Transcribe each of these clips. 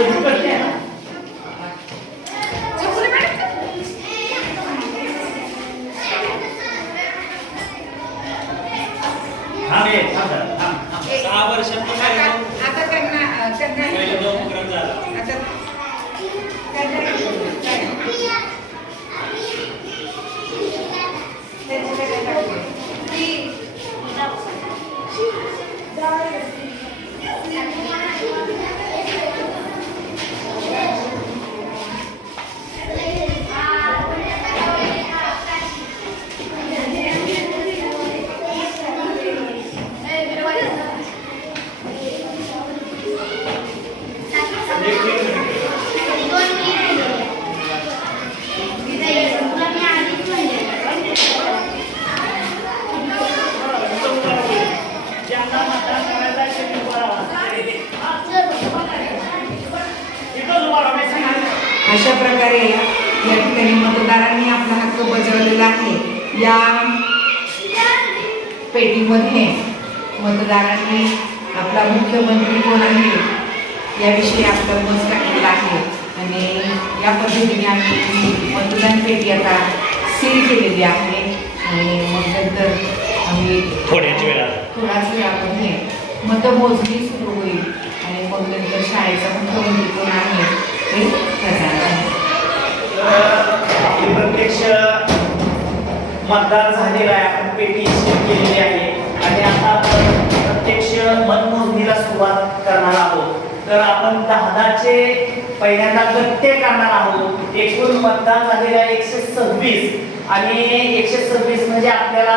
Yeah. अशा प्रकारे या ठिकाणी मतदारांनी आपला हक्क बजावलेला आहे. या पेटीमध्ये मतदारांनी आपला मुख्यमंत्री कोण आहे याविषयी आपलं मत टाकलेलं आहे. आणि या पद्धतीने आम्ही मतदान पेटी आता सील केलेली आहे. आणि मग नंतर आम्ही थोड्याच वेळात. थोड्याच वेळामध्ये मतमोजणी सुरू होईल. आणि मग नंतर शाळेचा मुख्यमंत्री कोण आहे हे ठरणार आहे आपली प्रत्यक्ष मतदान झालेलं आहे. आपण पेटी केलेली आहे. आणि आता आपण प्रत्यक्ष मतमोजणीला सुरुवात करणार आहोत. तर आपण दहाचे पहिल्यांदा गट्टे करणार आहोत. एकूण मतदान झालेलं आहे एकशे सव्वीस. आणि एकशे सव्वीस म्हणजे आपल्याला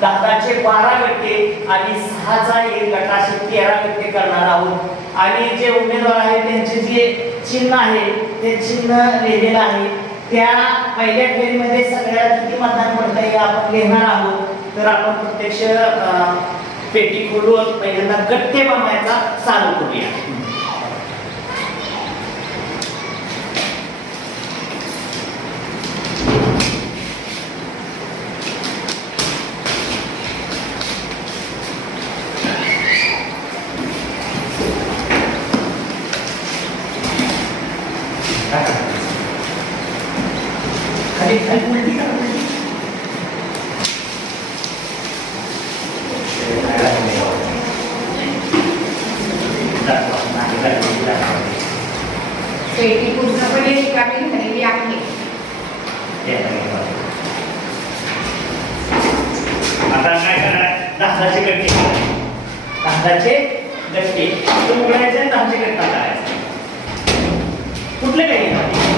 दहादाचे दहाचे बारा गट्टे आणि सहाचा एक गट असे तेरा गट्टे करणार आहोत. आणि जे उमेदवार आहेत त्यांचे जे चिन्ह आहे ते चिन्ह लिहिलेलं आहे. त्या पहिल्या फेरीमध्ये सगळ्याला किती मतदान पडतं हे आपण घेणार आहोत. तर आपण प्रत्यक्ष पेटी खोलून पहिल्यांदा गट्टे बनवायचा चालू करूया खाली खाली उलटी करा, उलटी. पेटी पूर्णपणे रिकामी झालेली आहे. आता काय करणार दहाचे गट्टे दहाचे गट्टे. तो उघडायचे दहाचे गट्टा करायचे कुठले काही घेणार?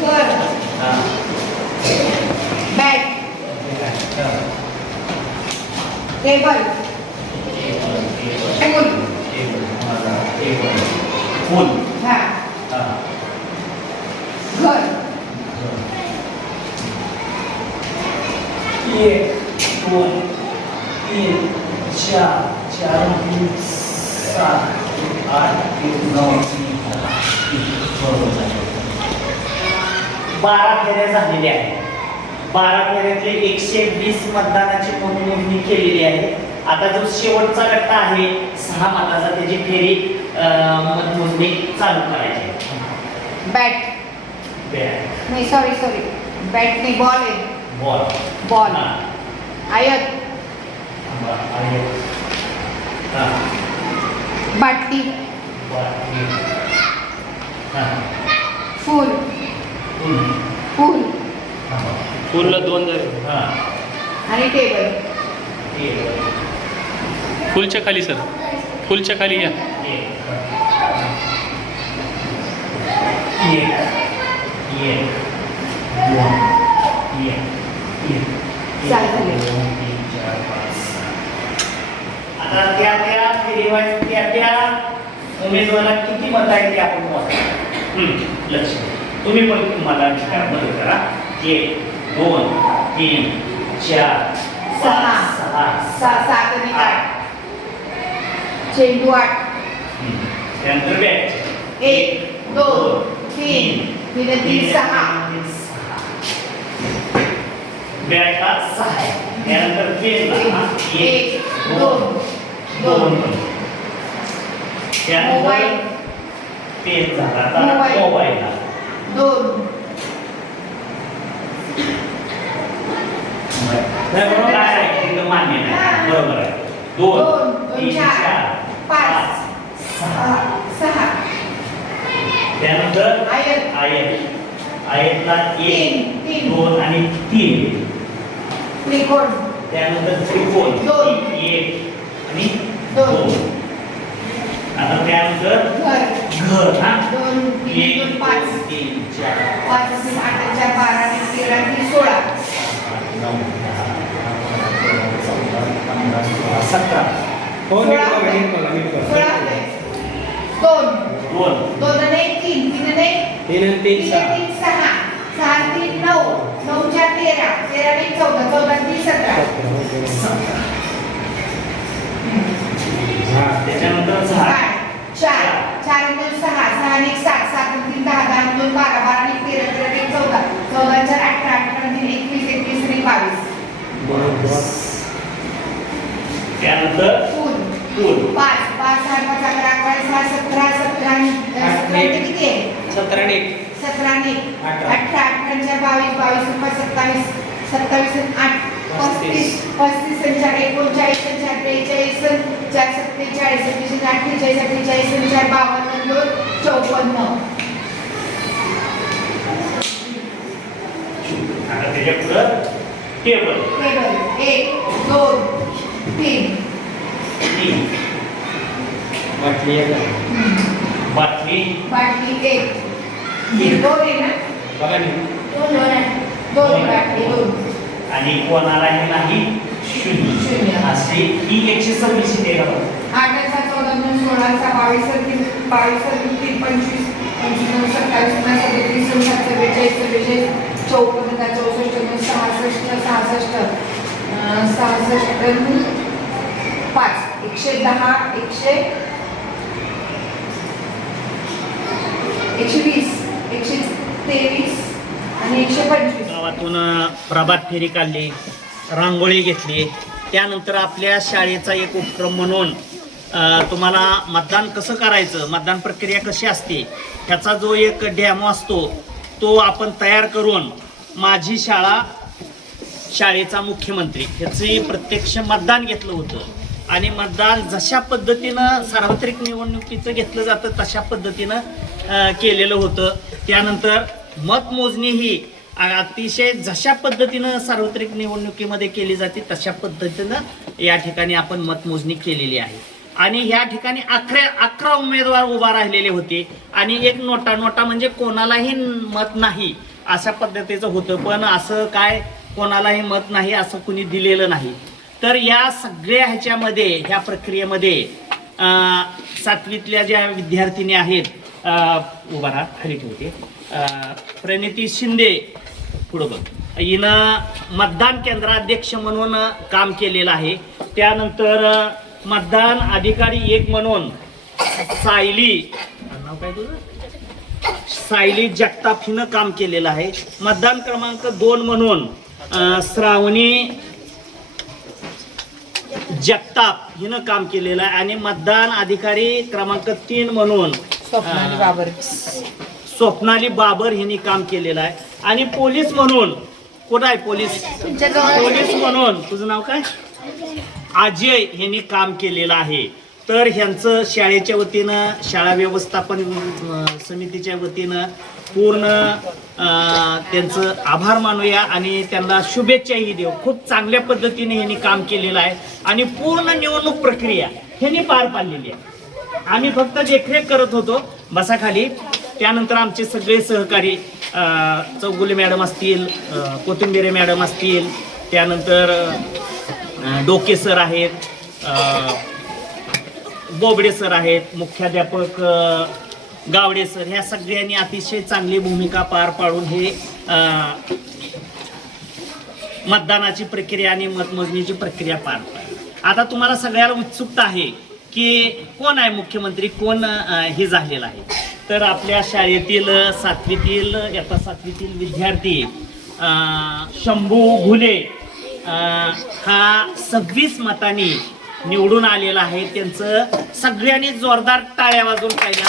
घर हा. बॅग टेबल टेबल फुल हा. घर एक दोन तीन चार चार तीन सात आठ नऊ बारा फेऱ्या झालेल्या आहेत बारा फेऱ्यातले एकशे वीस मतदानाची मोजणी केलेली आहे आता जो शेवटचा गट्टा आहे सहा मताचा त्याची फेरी मतमोजणी चालू करायची आहे. बॅट बॅट, नाही सॉरी सॉरी बॅट नाही बॉल आहे बॉल बॉल. आयत हा. बाटली. हा. फूल फुल. फूल. फुलला दोन झाले हा. आणि टेबल. फुलच्या खाली सर फुलच्या खाली या. आता त्या त्या फेरीवाईज त्या त्या उमेदवाराला किती मत आहेत ते आपण. हम्म, लक्ष. तुम्ही पण मला मदत करा एक दोन तीन चार सहा. सहा. सहा सात आणि आठ. चेंडू आठ. त्यानंतर बॅट. एक दोन तीन. तीन. तीन सहा. बॅट हा सहा त्यानंतर पेन हा एक दोन दोन. त्यानंतर. पेन झाला. आता मोबाईल. मोबाईल हा. दोन. नाही, बरोबर आहे तिथं मान्य नाही बरोबर आहे दोन तीन चार, पाच, सहा सहा त्यानंतर आयत आयत आयतला एक दोन आणि तीन त्रिकोण त्यानंतर त्रिकोण दोन. एक आणि दोन. आता त्यानंतर घर घर हा दोन तीन पाच तीन चार पाच आठ चार बारा तेरा सोळा सतरा. हो सोळा. नीट बघा होते. नीट बघा नीट सोळा बघा. होते. दोन. दोन. दोन आणि एक तीन. तीन आणि एक तीन आणि तीन तीन सहा. तीन सहा. सहा तीन नऊ. नऊ चार तेरा. तेरा आणि एक चौदा चौदा तीन सतरा. त्याच्यानंतर झाड आठ चार चार आणि दोन सहा सहा आणि एक सात सात आणि तीन दहा दहा आणि दोन बारा बारा आणि एक तेरा तेरा आणि एक चौदा चौदा आणि चार अठरा अठरा आणि तीन एकवीस एकवीस आणि एक बावीस बरोबर त्यानंतर फूल पाच पाच सहा पाच अकरा अकरा सहा सतरा सतरा सतरा एक. किती आहे? सतरा एक. सतरा आणि अठरा. अठरा बावीस बावीस पाच सत्तावीस सत्तावीस आठ. पस्तीस पस्तीस. चार एकोणचाळीस चार आणि चार सत्तेचाळीस चार अठ्ठेचाळीस अठ्ठेचाळीस चार बावन्न दोन चौपन्न. आता त्याच्या पुढं टेबल. टेबल. एक दोन बाटली एक. बाटली बाटली एक. दोन आहे ना? बघा नीट दोन दोन. दोन बाटली दोन. आणि कोणालाही नाही? शून्य. शून्य. अशी ही एकशे सव्वीस येते का बघा. आठ सहा चौदा दोन सोळाचा बावीस बावीस पंचवीस पंचवीस सत्तावीस पुन्हा सत्तेचाळीस चव्वेचाळीस चौपन्न चौसष्ट सहासष्ट सहासष्ट सहासष्ट. एकशे दहा एकशे एकशे वीस एकशे तेवीस आणि एकशे पंचवीस. गावातून प्रभात फेरी काढली रांगोळी घेतली. त्यानंतर आपल्या शाळेचा एक उपक्रम म्हणून तुम्हाला मतदान कसं करायचं मतदान प्रक्रिया कशी असते ह्याचा जो एक डॅमो असतो तो आपण तयार करून माझी शाळा शाळेचा मुख्यमंत्री ह्याचे प्रत्यक्ष मतदान घेतलं होतं. आणि मतदान जशा पद्धतीनं सार्वत्रिक निवडणुकीचं घेतलं जातं तशा पद्धतीनं केलेलं होतं. त्यानंतर मतमोजणी ही अतिशय जशा पद्धतीनं सार्वत्रिक निवडणुकीमध्ये केली जाते तशा पद्धतीनं या ठिकाणी आपण मतमोजणी केलेली आहे. आणि ह्या ठिकाणी अकरा अकरा उमेदवार उभा राहिलेले होते. आणि एक नोटा नोटा म्हणजे कोणालाही मत नाही अशा पद्धतीचं होतं. पण असं काय कोणालाही मत नाही असं कुणी दिलेलं नाही. तर या सगळ्या ह्याच्यामध्ये ह्या प्रक्रियेमध्ये सातवीतल्या ज्या विद्यार्थिनी आहेत उभा राहा खाली ठेवते प्रणिती शिंदे पुढं बघ. हिनं मतदान केंद्राध्यक्ष म्हणून काम केलेलं आहे. त्यानंतर मतदान अधिकारी एक म्हणून सायली नाव काय तुझं? सायली जगताप हिनं काम केलेलं आहे. मतदान क्रमांक दोन म्हणून श्रावणी जगताप हिनं काम केलेलं आहे आणि मतदान अधिकारी क्रमांक तीन म्हणून. स्वप्नाली बाबर. स्वप्नाली बाबर हिने काम केलेलं आहे. आणि पोलीस म्हणून कुठं आहे पोलीस? पोलीस म्हणून. तुझं नाव काय? अजय यांनी काम केलेलं आहे. तर ह्यांचं शाळेच्या वतीनं शाळा व्यवस्थापन समितीच्या वतीनं पूर्ण त्यांचं आभार मानूया आणि त्यांना शुभेच्छाही देऊ. खूप चांगल्या पद्धतीने ह्यांनी काम केलेलं आहे आणि पूर्ण निवडणूक प्रक्रिया ह्यांनी पार पाडलेली आहे. आम्ही फक्त देखरेख करत होतो बसाखाली. त्यानंतर आमचे सगळे सहकारी चौगुले मॅडम असतील कोथिंबिरे मॅडम असतील त्यानंतर डोके सर आहेत बोबडे सर आहेत मुख्याध्यापक गावडे सर ह्या सगळ्यांनी अतिशय चांगली भूमिका पार पाडून हे मतदानाची प्रक्रिया आणि मतमोजणीची प्रक्रिया पार पाडली. आता तुम्हाला सगळ्याला उत्सुकता आहे की कोण आहे मुख्यमंत्री कोण हे झालेलं आहे. तर आपल्या शाळेतील सातवीतील इयत्ता सातवीतील विद्यार्थी शंभू घुले हा सव्वीस मतांनी निवडून आलेला आहे. त्यांचं सगळ्यांनी जोरदार टाळ्या अभिनंदन करा.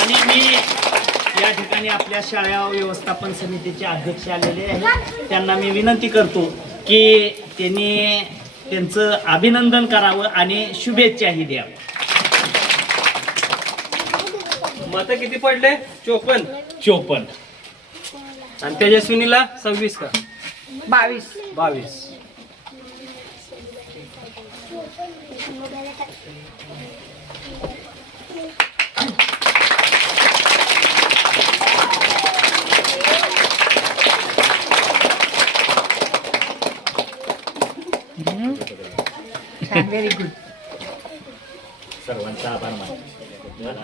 आणि मी या ठिकाणी आपल्या शाळा व्यवस्थापन समितीचे अध्यक्ष आलेले आहेत. त्यांना मी विनंती करतो की त्यांनी त्यांचं अभिनंदन करावं आणि शुभेच्छाही द्यावं मत किती पडले? चोपन्न. चोपन्न. आणि तेजस्विनीला सव्वीस का? बावीस. बावीस. व्हेरी गुड सर्वांचा आभार मानतो.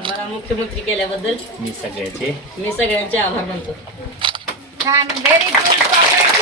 मला मुख्यमंत्री केल्याबद्दल मी सगळ्याचे मी सगळ्यांचे आभार मानतो. छान व्हेरी गुड